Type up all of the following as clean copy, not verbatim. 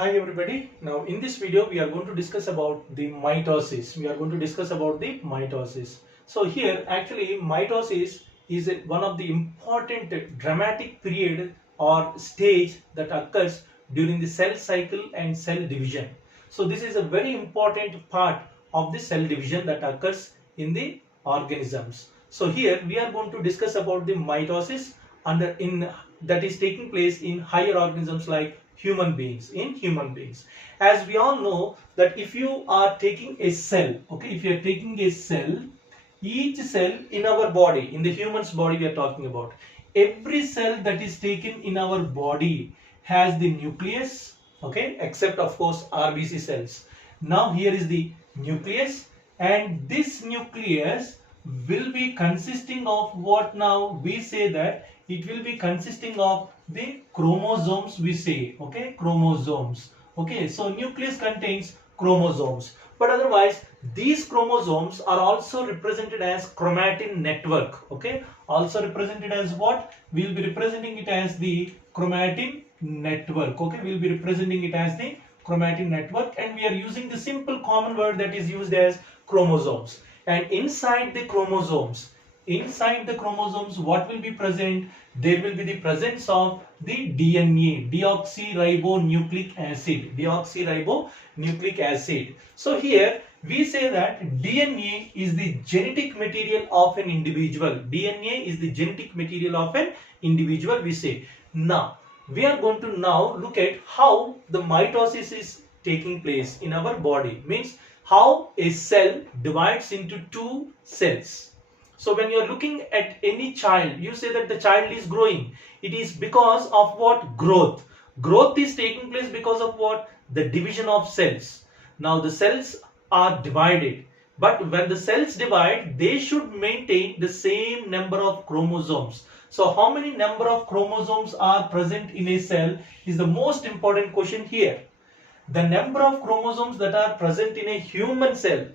Hi everybody. Now in this video we are going to discuss about the mitosis. So here actually mitosis is one of the important dramatic period or stage that occurs during the cell cycle and cell division. So this is a very important part of the cell division that occurs in the organisms. So here we are going to discuss about the mitosis that is taking place in higher organisms like human beings. As we all know that if you are taking a cell, each cell in our body, in the human's body we are talking about, every cell that is taken in our body has the nucleus, except of course RBC cells. Now here is the nucleus, and this nucleus will be consisting of what? Now we say that it will be consisting of the chromosomes, we say, chromosomes. So nucleus contains chromosomes, but otherwise these chromosomes are also represented as chromatin network. Also represented as what? We will be representing it as the chromatin network. We will be representing it as the chromatin network, and we are using the simple common word that is used as chromosomes. And inside the chromosomes, what will be present? There will be the presence of the DNA, deoxyribonucleic acid. So here we say that DNA is the genetic material of an individual. We say. Now we are going to look at how the mitosis is taking place in our body. Means how a cell divides into two cells. So when you are looking at any child, you say that the child is growing. It is because of what? Growth. Growth is taking place because of what? The division of cells. Now the cells are divided, but when the cells divide, they should maintain the same number of chromosomes. So how many number of chromosomes are present in a cell is the most important question here. The number of chromosomes that are present in a human cell,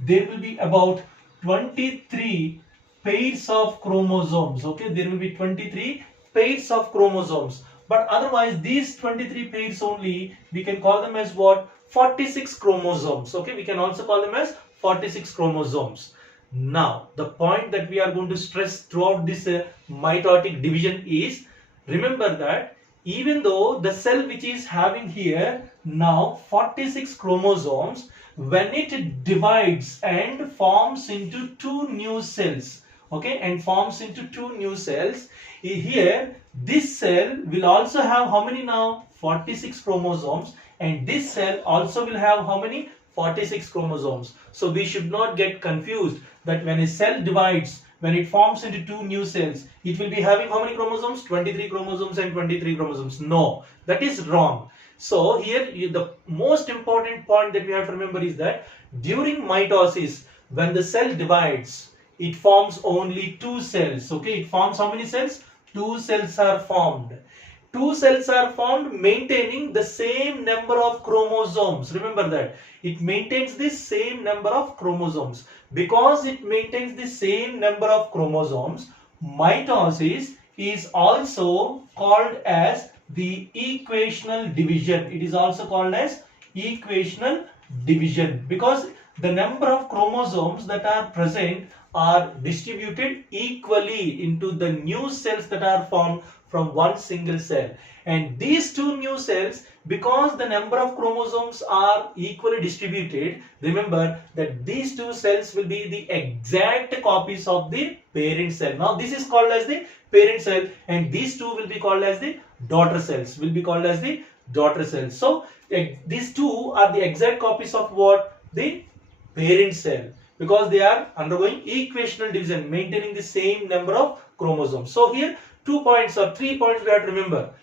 there will be about 23 pairs of chromosomes. There will be 23 pairs of chromosomes. But otherwise these 23 pairs only, we can call them as what? 46 chromosomes. We can also call them as 46 chromosomes. Now the point that we are going to stress throughout this mitotic division is, remember that even though the cell which is having here now 46 chromosomes, when it divides and forms into two new cells, here this cell will also have how many now? 46 chromosomes, and this cell also will have how many? 46 chromosomes. So we should not get confused that when a cell divides, when it forms into two new cells, it will be having how many chromosomes? 23 chromosomes and 23 chromosomes. No, that is wrong. So here the most important point that we have to remember is that during mitosis, when the cell divides, it forms only two cells. It forms how many cells? Two cells are formed. Two cells are formed maintaining the same number of chromosomes. Remember that. It maintains the same number of chromosomes. Because it maintains the same number of chromosomes, mitosis is also called as the equational division. It is also called as equational division because the number of chromosomes that are present are distributed equally into the new cells that are formed from one single cell. And these two new cells, because the number of chromosomes are equally distributed, remember that these two cells will be the exact copies of the parent cell. Now this is called as the parent cell, and these two will be called as the daughter cells. So these two are the exact copies of what? The parent cell, because they are undergoing equational division, maintaining the same number of chromosomes. So here 2 points or 3 points we have to remember.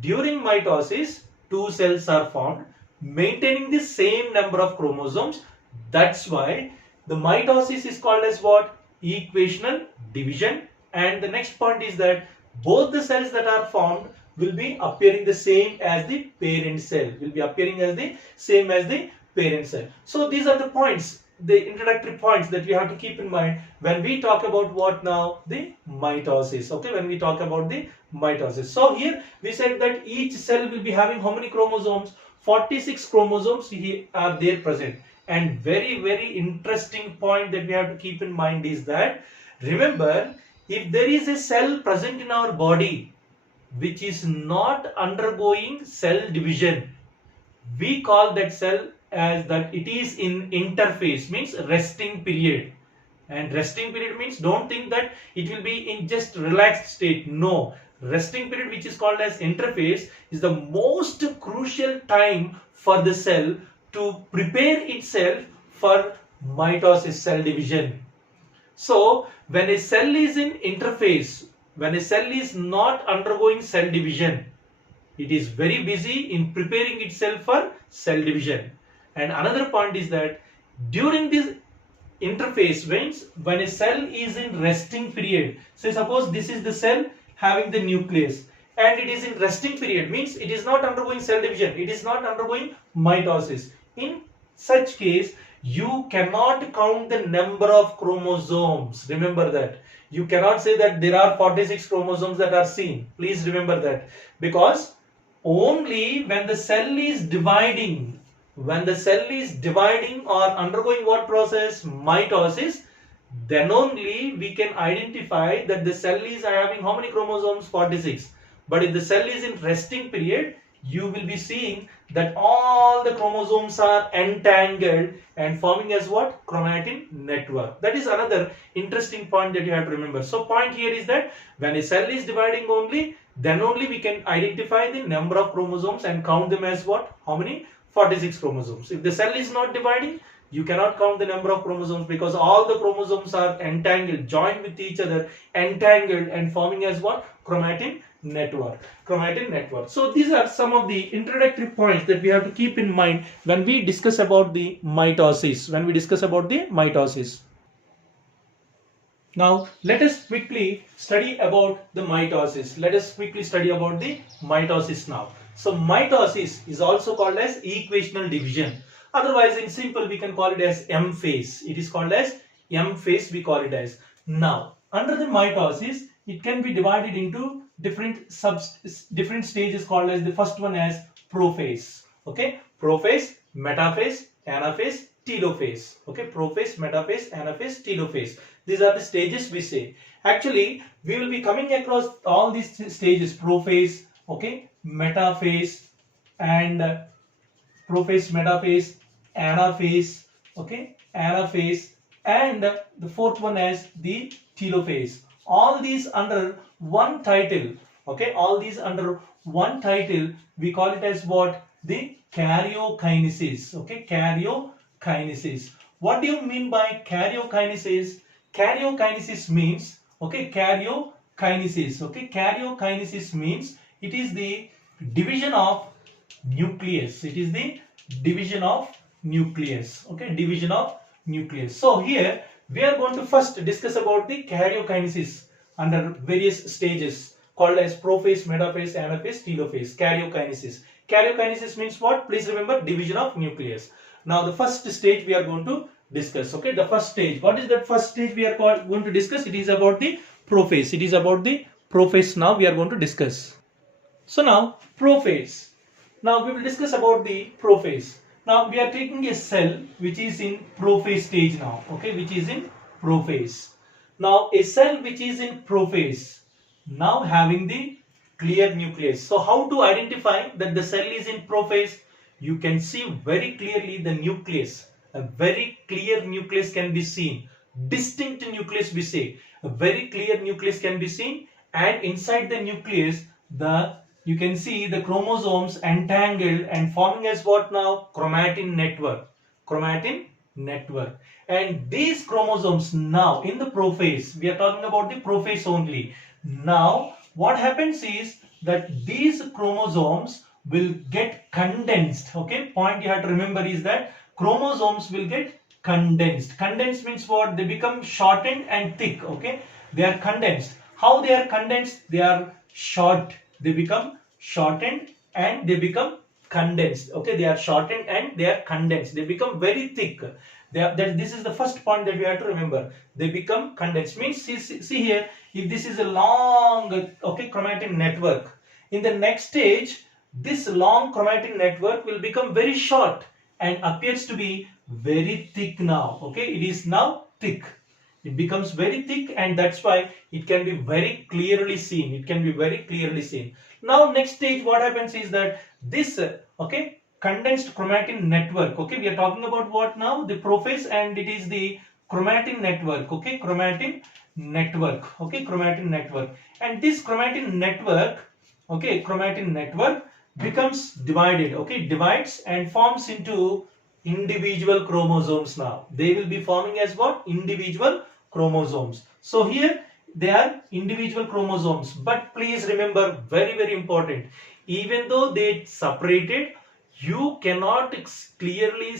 During mitosis, two cells are formed, maintaining the same number of chromosomes. That's why the mitosis is called as what? Equational division. And the next point is that both the cells that are formed will be appearing the same as the parent cell. So these are the points. the introductory points that we have to keep in mind when we talk about what now? The mitosis. Okay, when we talk about the mitosis. So here we said that each cell will be having how many chromosomes? 46 chromosomes here are there present. And very interesting point that we have to keep in mind is that, remember, if there is a cell present in our body which is not undergoing cell division, we call that cell as that it is in interphase, means resting period. And resting period means, don't think that it will be in just relaxed state. No, resting period, which is called as interphase, is the most crucial time for the cell to prepare itself for mitosis, cell division. So when a cell is in interphase, when a cell is not undergoing cell division, it is very busy in preparing itself for cell division. And another point is that during this interphase, means when a cell is in resting period, say suppose this is the cell having the nucleus and it is in resting period, means it is not undergoing cell division, it is not undergoing mitosis. In such case, you cannot count the number of chromosomes. Remember that. You cannot say that there are 46 chromosomes that are seen. Please remember that. Because only when the cell is dividing, or undergoing what process? Mitosis, then only we can identify that the cell is having how many chromosomes? 46. But if the cell is in resting period, you will be seeing that all the chromosomes are entangled and forming as what? Chromatin network. That is another interesting point that you have to remember. So point here is that when a cell is dividing only, then only we can identify the number of chromosomes and count them as what? How many? 46 chromosomes. If the cell is not dividing, you cannot count the number of chromosomes, because all the chromosomes are entangled, joined with each other, entangled and forming as what? Chromatin network. Chromatin network. So these are some of the introductory points that we have to keep in mind when we discuss about the mitosis. Now let us quickly study about the mitosis. Now. So mitosis is also called as equational division. Otherwise, in simple, we can call it as M phase. It is called as M phase, we call it as. Now, under the mitosis, it can be divided into different stages called as, the first one as prophase. Okay, prophase, metaphase, anaphase, telophase. Okay, prophase, metaphase, anaphase, telophase. These are the stages we say. Actually, we will be coming across all these stages: prophase, okay, metaphase, and prophase, metaphase, anaphase, okay, anaphase, and the fourth one as the telophase. All these under one title, okay, all these under one title, we call it as what? The karyokinesis. Okay, karyokinesis. What do you mean by karyokinesis? Karyokinesis means, okay, karyokinesis means it is the division of nucleus. Okay, division of nucleus. So here we are going to first discuss about the karyokinesis under various stages called as prophase, metaphase, anaphase, telophase. Karyokinesis means what? Please remember, division of nucleus. Now the first stage we are going to discuss. Okay, the first stage. What is that first stage we are going to discuss? It is about the prophase. Now we are going to discuss. So now prophase. Now we will discuss about the prophase. Now we are taking a cell which is in prophase stage now. Okay, which is in prophase. Now a cell which is in prophase, now having the clear nucleus. So how to identify that the cell is in prophase? You can see very clearly the nucleus. A very clear nucleus can be seen. Distinct nucleus we say. A very clear nucleus can be seen, and inside the nucleus you can see the chromosomes entangled and forming as what now? Chromatin network. And these chromosomes now in the prophase, we are talking about the prophase only. Now what happens is that these chromosomes will get condensed. Okay, point you have to remember is that chromosomes will get condensed. Condensed means what? They become shortened and thick. Okay, they are condensed. How they are condensed? They are short. They become shortened and they become condensed. Okay, they are shortened and they are condensed. They become very thick. This is the first point that we have to remember. They become condensed. Means see here, if this is a long chromatin network, in the next stage this long chromatin network will become very short and appears to be very thick now. Okay, it is now thick. It becomes very thick, and that's why it can be very clearly seen. It can be very clearly seen. Now next stage what happens is that this condensed chromatin network, we are talking about what now? The prophase, and it is the chromatin network. Chromatin network. Chromatin network. And this chromatin network becomes divided. Divides and forms into individual chromosomes. Now they will be forming as what? Individual chromosomes. So here they are individual chromosomes, but please remember, very very important, even though they separated, you cannot clearly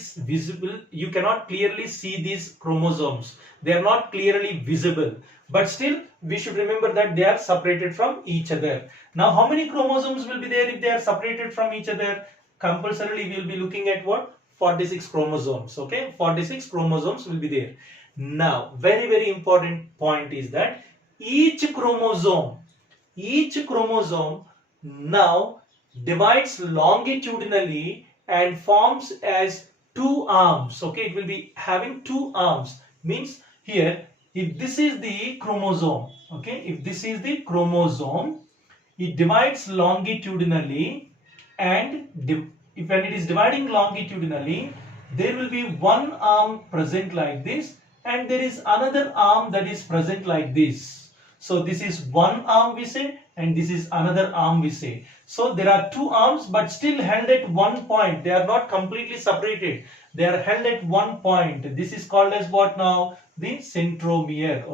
see these chromosomes. They are not clearly visible, but still we should remember that they are separated from each other. Now how many chromosomes will be there if they are separated from each other? Compulsorily we will be looking at what? 46 chromosomes. 46 chromosomes will be there. Now very very important point is that each chromosome now divides longitudinally and forms as two arms. It will be having two arms. Means here, if this is the chromosome, if this is the chromosome, it divides longitudinally, and when it is dividing longitudinally, there will be one arm present like this, and there is another arm that is present like this. So this is one arm we say, and this is another arm we say. So there are two arms, but still held at one point. They are not completely separated. They are held at one point. This is called as what now? The centromere.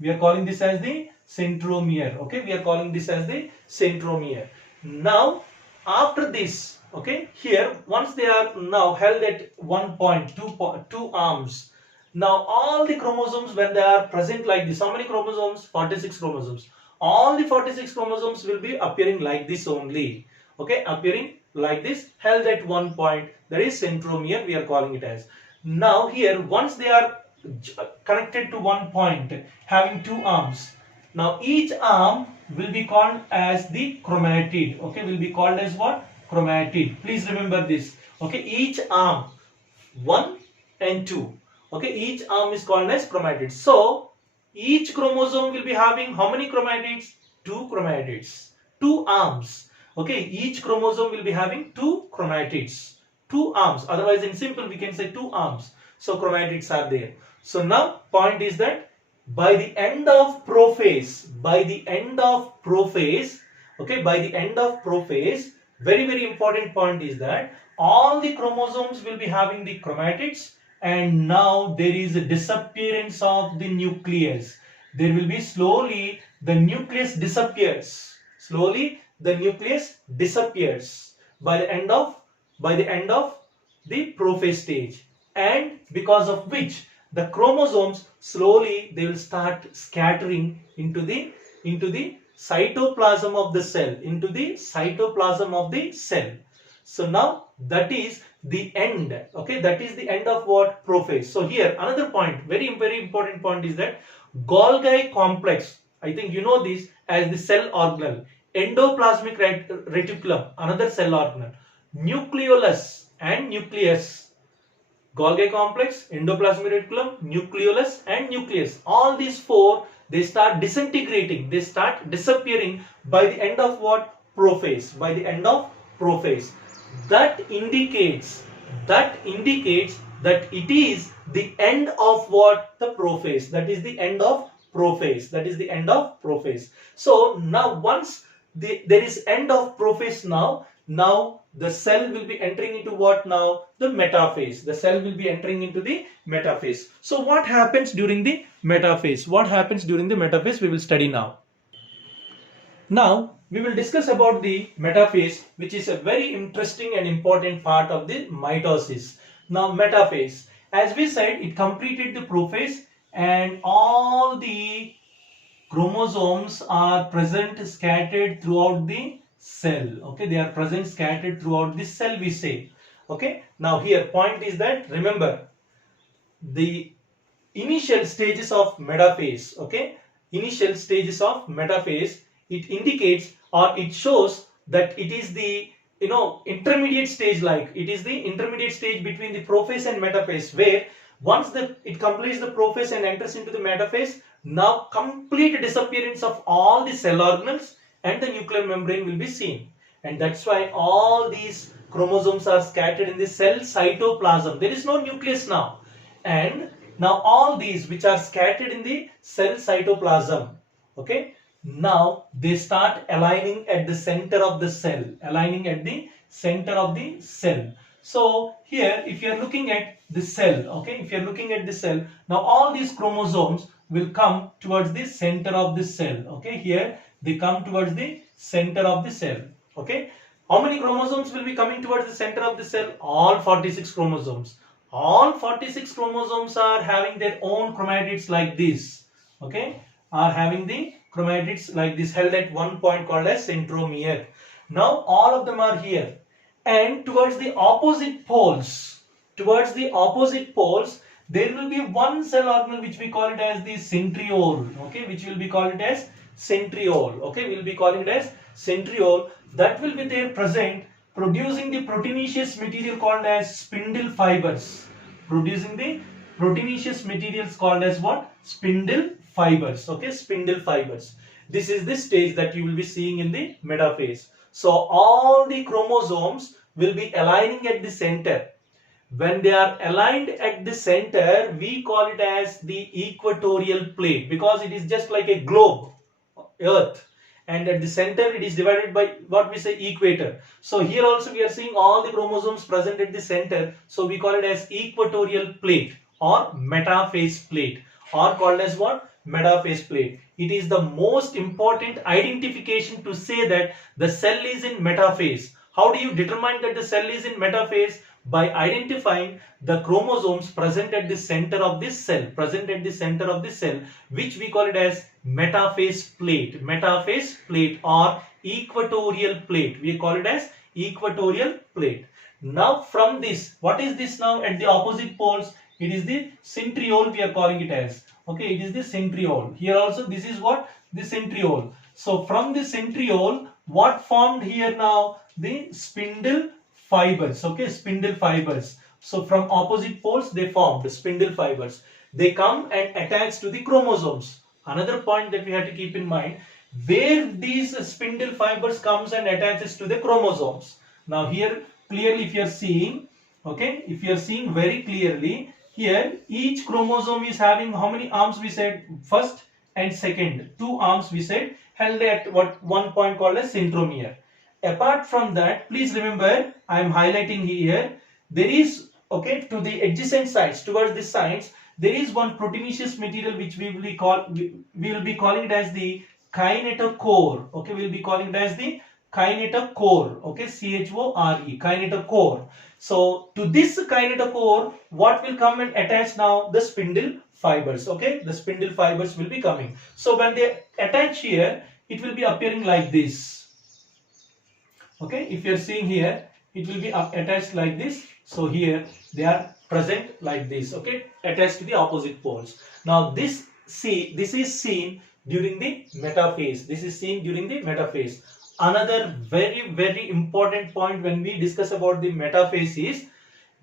We are calling this as the centromere. We are calling this as the centromere. Now after this, here once they are now held at one point, two arms. Now all the chromosomes, when they are present like this, how many chromosomes? 46 chromosomes. All the 46 chromosomes will be appearing like this only. Appearing like this, held at one point. That is centromere, we are calling it as. Now here, once they are connected to one point, having two arms. Now each arm will be called as the chromatid. Will be called as what? Chromatid. Please remember this. Each arm, 1 and 2. Each arm is called as chromatid. So each chromosome will be having how many chromatids? Two chromatids. Two arms. Each chromosome will be having two chromatids. Two arms. Otherwise in simple we can say two arms. So chromatids are there. So now point is that by the end of prophase, very very important point is that all the chromosomes will be having the chromatids, and now there is a disappearance of the nucleus. There will be slowly the nucleus disappears. Slowly the nucleus disappears by the end of the prophase stage, and because of which the chromosomes slowly they will start scattering into the cytoplasm of the cell. So now that is the end. That is the end of what? Prophase. So here another point, very very important point is that Golgi complex, I think you know this as the cell organelle. Endoplasmic reticulum, another cell organelle. Nucleolus and nucleus. Golgi complex, endoplasmic reticulum, nucleolus and nucleus. All these four, they start disintegrating, they start disappearing by the end of what? Prophase. By the end of prophase. That indicates that it is the end of what? The prophase. That is the end of prophase. That is the end of prophase. So now once there is end of prophase, now the cell will be entering into what now? The metaphase. The cell will be entering into the metaphase. So what happens during the metaphase? What happens during the metaphase we will study now. Now we will discuss about the metaphase, which is a very interesting and important part of the mitosis. Now metaphase, as we said, it completed the prophase and all the chromosomes are present scattered throughout the cell. They are present scattered throughout the cell, we say. Now here point is that, remember, the initial stages of metaphase. Okay, initial stages of metaphase, it indicates or it shows that it is the intermediate stage, like it is the intermediate stage between the prophase and metaphase, where once it completes the prophase and enters into the metaphase, now complete disappearance of all the cell organelles and the nuclear membrane will be seen. And that's why all these chromosomes are scattered in the cell cytoplasm. There is no nucleus now, and now all these which are scattered in the cell cytoplasm, okay, now they start aligning at the center of the cell, aligning at the center of the cell. So here if you are looking at the cell, okay, if you are looking at the cell, now all these chromosomes will come towards the center of the cell. Okay, here they come towards the center of the cell. Okay, how many chromosomes will be coming towards the center of the cell? All 46 chromosomes. All 46 chromosomes are having their own chromatids like this. Okay, are having the chromatids like this, held at one point called as centromere. Now all of them are here, and towards the opposite poles, there will be one cell organelle which we call it as the centriole. Okay, which will be called it as centriole. Okay, we will be calling it as centriole. That will be there present, producing the proteinaceous material called as spindle fibers. Producing the proteinaceous materials called as what? Spindle fibers. Okay, spindle fibers. This is the stage that you will be seeing in the metaphase. So all the chromosomes will be aligning at the center. When they are aligned at the center, we call it as the equatorial plate, because it is just like a globe, Earth, and at the center it is divided by what we say equator. So here also we are seeing all the chromosomes present at the center, so we call it as equatorial plate or metaphase plate, or called as what? Metaphase plate. It is the most important identification to say that the cell is in metaphase. How do you determine that the cell is in metaphase? By identifying the chromosomes present at the center of this cell, which we call it as metaphase plate or equatorial plate. We call it as equatorial plate. Now from this, what is this now at the opposite poles? It is the centriole, we are calling it as. Okay, it is the centriole. Here also this is what? The centriole. So from the centriole, what formed here now? The spindle fibers. Okay, spindle fibers. So from opposite poles they formed the spindle fibers. They come and attach to the chromosomes. Another point that we have to keep in mind, where these spindle fibers comes and attaches to the chromosomes. Now here clearly if you are seeing, okay, if you are seeing very clearly, here each chromosome is having how many arms? We said first and second, two arms we said, held at one point called as centromere. Apart from that, please remember, I am highlighting here, there is, okay, to the adjacent sides, towards the sides, there is one proteinaceous material which we will be calling it as the kinetochore. Okay, we will be calling it as the kinetochore. Okay, C-H-O-R-E, kinetochore. So to this kinetochore, what will come and attach now? The spindle fibers. Okay, the spindle fibers will be coming. So when they attach here, it will be appearing like this. Okay, if you are seeing here, it will be attached like this. So here they are present like this. Okay, attached to the opposite poles. Now this is seen during the metaphase. This is seen during the metaphase. Another very important point when we discuss about the metaphase is,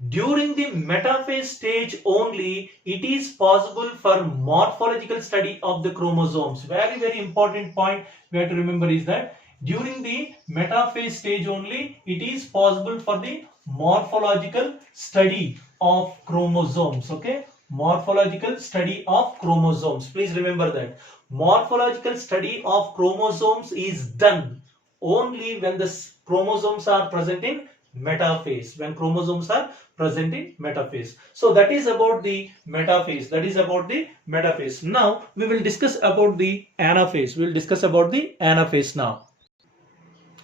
during the metaphase stage only it is possible for morphological study of the chromosomes. Very important point we have to remember is that during the metaphase stage only it is possible for the morphological study of chromosomes. Okay, morphological study of chromosomes. Please remember that morphological study of chromosomes is done only when the chromosomes are present in metaphase. When chromosomes are present in metaphase. So that is about the metaphase. That is about the metaphase. Now we will discuss about the anaphase. We will discuss about the anaphase now.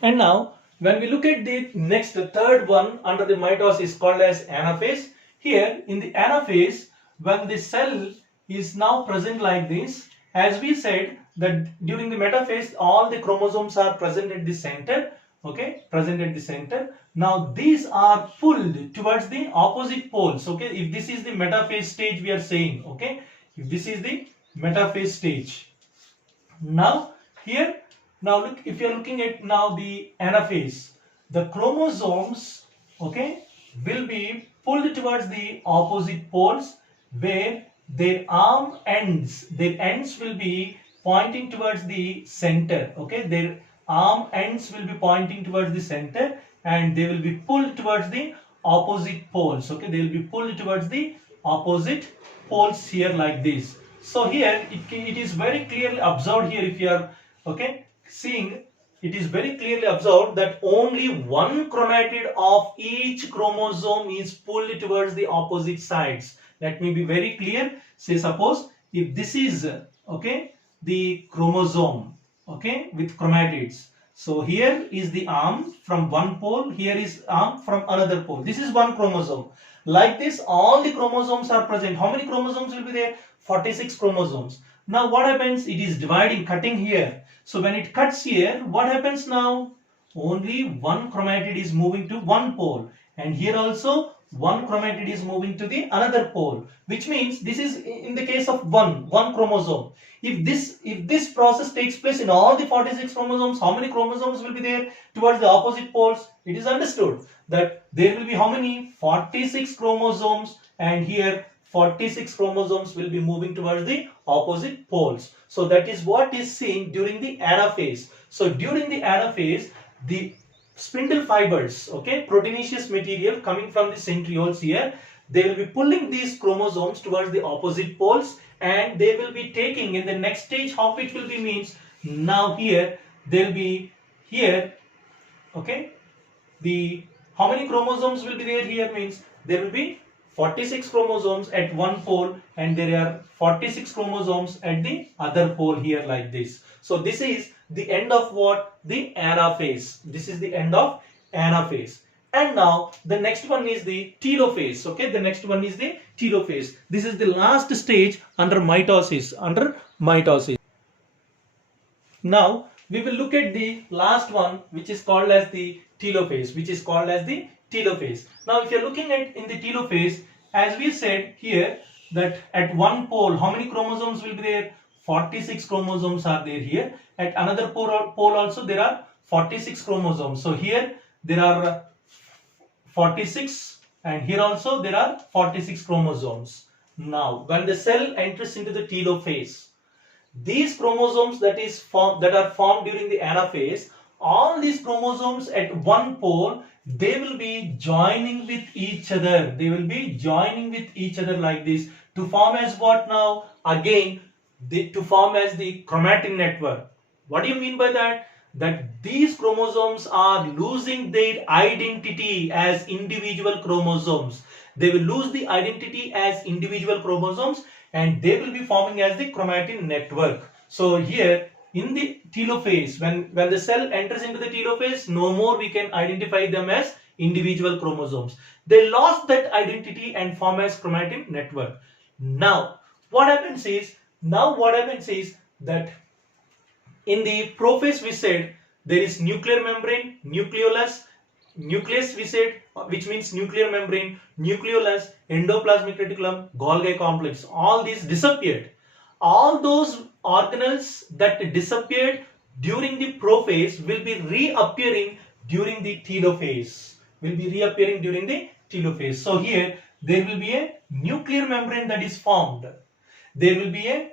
And now when we look at the next, the third one under the mitosis called as anaphase. Here in the anaphase, when the cell is now present like this, as we said that during the metaphase all the chromosomes are present at the center. okay, present at the center. Now these are pulled towards the opposite poles, okay. If this is the metaphase stage we are saying, okay, if this is the metaphase stage. Now here, now look, if you are looking at now the anaphase, the chromosomes, okay, will be pulled towards the opposite poles where their ends will be pointing towards the center, okay. Their arm ends will be pointing towards the center and they will be pulled towards the opposite poles, okay. They will be pulled towards the opposite poles here like this. So here it is very clearly observed here, if you are, okay, seeing, it is very clearly observed that only one chromatid of each chromosome is pulled towards the opposite sides. Let me be very clear. Say suppose if this is, okay, the chromosome, okay, with chromatids. So here is the arm from one pole, here is arm from another pole. This is one chromosome. Like this, all the chromosomes are present. How many chromosomes will be there? 46 chromosomes. Now what happens? It is dividing, cutting here. So when it cuts here, what happens now? Only one chromatid is moving to one pole, and here also one chromatid is moving to the another pole, which means this is in the case of one chromosome. If this process takes place in all the 46 chromosomes, how many chromosomes will be there towards the opposite poles? It is understood that there will be how many? 46 chromosomes, and here 46 chromosomes will be moving towards the opposite poles. So that is what is seen during the anaphase. So during the anaphase, the spindle fibers, okay, proteinaceous material coming from the centrioles here, they will be pulling these chromosomes towards the opposite poles, and they will be taking in the next stage. How it will be means, now here they will be here, okay, the how many chromosomes will be there here means there will be 46 chromosomes at one pole and there are 46 chromosomes at the other pole here like this. So this is the end of what? The anaphase. This is the end of anaphase. And now the next one is the telophase. Okay, the next one is the telophase. This is the last stage under mitosis. Now we will look at the last one, which is called as the telophase. Now if you are looking at in the telophase, as we said here, that at one pole how many chromosomes will be there? 46 chromosomes are there here. At another pole also there are 46 chromosomes. So here there are 46 and here also there are 46 chromosomes. Now when the cell enters into the telophase, these chromosomes that are formed during the anaphase, all these chromosomes at one pole, they will be joining with each other. Like this to form as what now? Again, to form as the chromatin network. What do you mean by that? That these chromosomes are losing their identity as individual chromosomes. They will lose the identity as individual chromosomes and they will be forming as the chromatin network. So here in the telophase, when the cell enters into the telophase, no more we can identify them as individual chromosomes. They lost that identity and form as chromatin network. Now what happens is that in the prophase we said there is nuclear membrane, nucleus we said, which means nuclear membrane, nucleolus, endoplasmic reticulum, Golgi complex. All these disappeared. All those organelles that disappeared during the prophase will be reappearing during the telophase. So here there will be a nuclear membrane that is formed. There will be a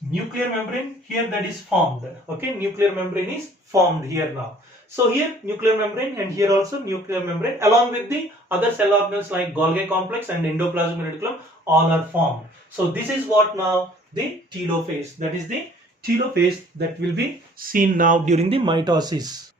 nuclear membrane here that is formed. Okay, nuclear membrane is formed here now. So here nuclear membrane and here also nuclear membrane along with the other cell organelles like Golgi complex and endoplasmic reticulum all are formed. So this is what now? The telophase. That is the telophase that will be seen now during the mitosis.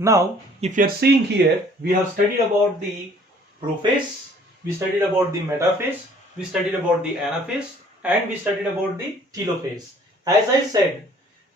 Now, if you are seeing here, we have studied about the prophase, we studied about the metaphase, we studied about the anaphase, and we studied about the telophase. As I said,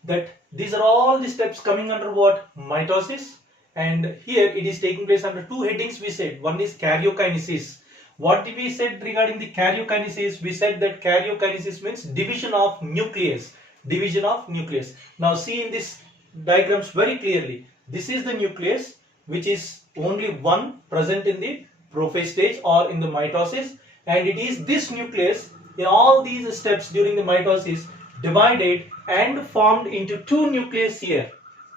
that these are all the steps coming under what? Mitosis. and here it is taking place under two headings. We said one is karyokinesis. What did we said regarding the karyokinesis? We said that karyokinesis means division of nucleus. Division of nucleus. Now see in this diagrams very clearly. This is the nucleus, which is only one present in the prophase stage or in the mitosis, and it is this nucleus in all these steps during the mitosis divided and formed into two nucleus here.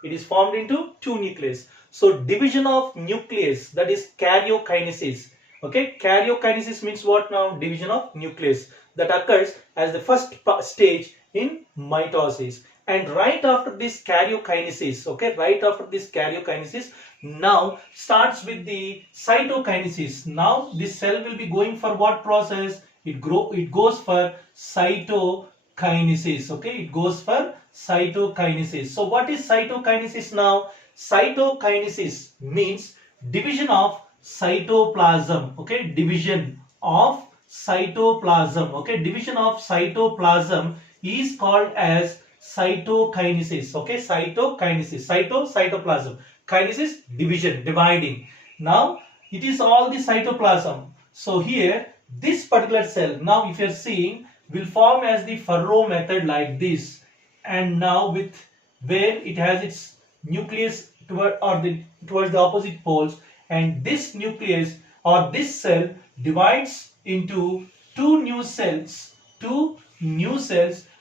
It is formed into two nucleus. So division of nucleus, that is karyokinesis. Okay, karyokinesis means what now? Division of nucleus that occurs as the first stage in mitosis. And right after this karyokinesis, okay, right after this karyokinesis, now starts with the cytokinesis. Now this cell will be going for what process? It goes for cytokinesis. Okay, it goes for cytokinesis. So what is cytokinesis now? Cytokinesis means division of cytoplasm. Okay, division of cytoplasm. Okay, division of cytoplasm is called as cytokinesis. Okay, cytokinesis. Cytoplasm. Kinesis, division, dividing. Now it is all the cytoplasm. So here this particular cell, now if you are seeing, will form as the furrow method like this, and now with where it has its nucleus towards the opposite poles, and this nucleus or this cell divides into two new cells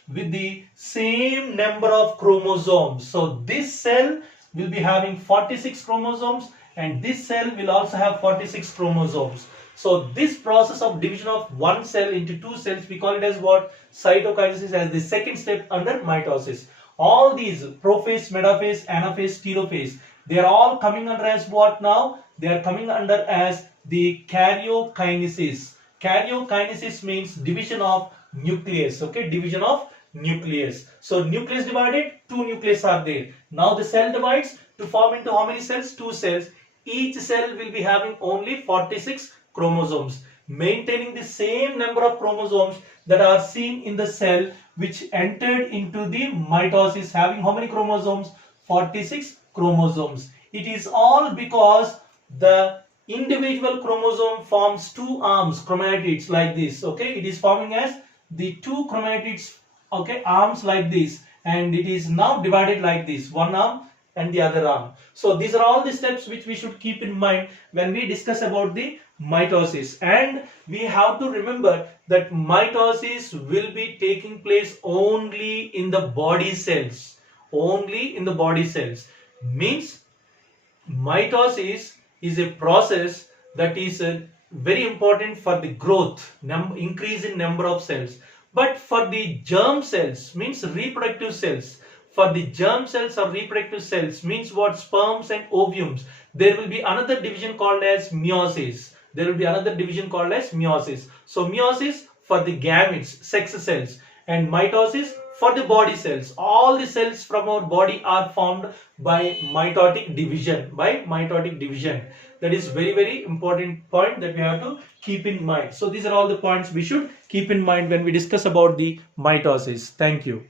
with the same number of chromosomes. So this cell will be having 46 chromosomes and this cell will also have 46 chromosomes. So this process of division of one cell into two cells, we call it as what? Cytokinesis, as the second step under mitosis. All these prophase, metaphase, anaphase, telophase, they are all coming under as what now? They are coming under as the karyokinesis. Karyokinesis means division of nucleus. Okay, division of nucleus. So nucleus divided, two nucleus are there. Now the cell divides to form into how many cells? Two cells. Each cell will be having only 46 chromosomes, maintaining the same number of chromosomes that are seen in the cell which entered into the mitosis, having how many chromosomes? 46 chromosomes. It is all because the individual chromosome forms two arms, chromatids like this. Okay, it is forming as the two chromatids, okay, arms like this, and it is now divided like this, one arm and the other arm. So these are all the steps which we should keep in mind when we discuss about the mitosis. And we have to remember that mitosis will be taking place only in the body cells. Only in the body cells. Means mitosis is a process that is very important for the growth, increase in number of cells. But for the germ cells, means reproductive cells, for the germ cells or reproductive cells, means what? Sperms and ovumes, there will be another division called as meiosis. There will be another division called as meiosis. So meiosis for the gametes, sex cells, and mitosis for the body cells. All the cells from our body are formed by mitotic division. That is very important point that we have to keep in mind. So these are all the points we should keep in mind when we discuss about the mitosis. Thank you.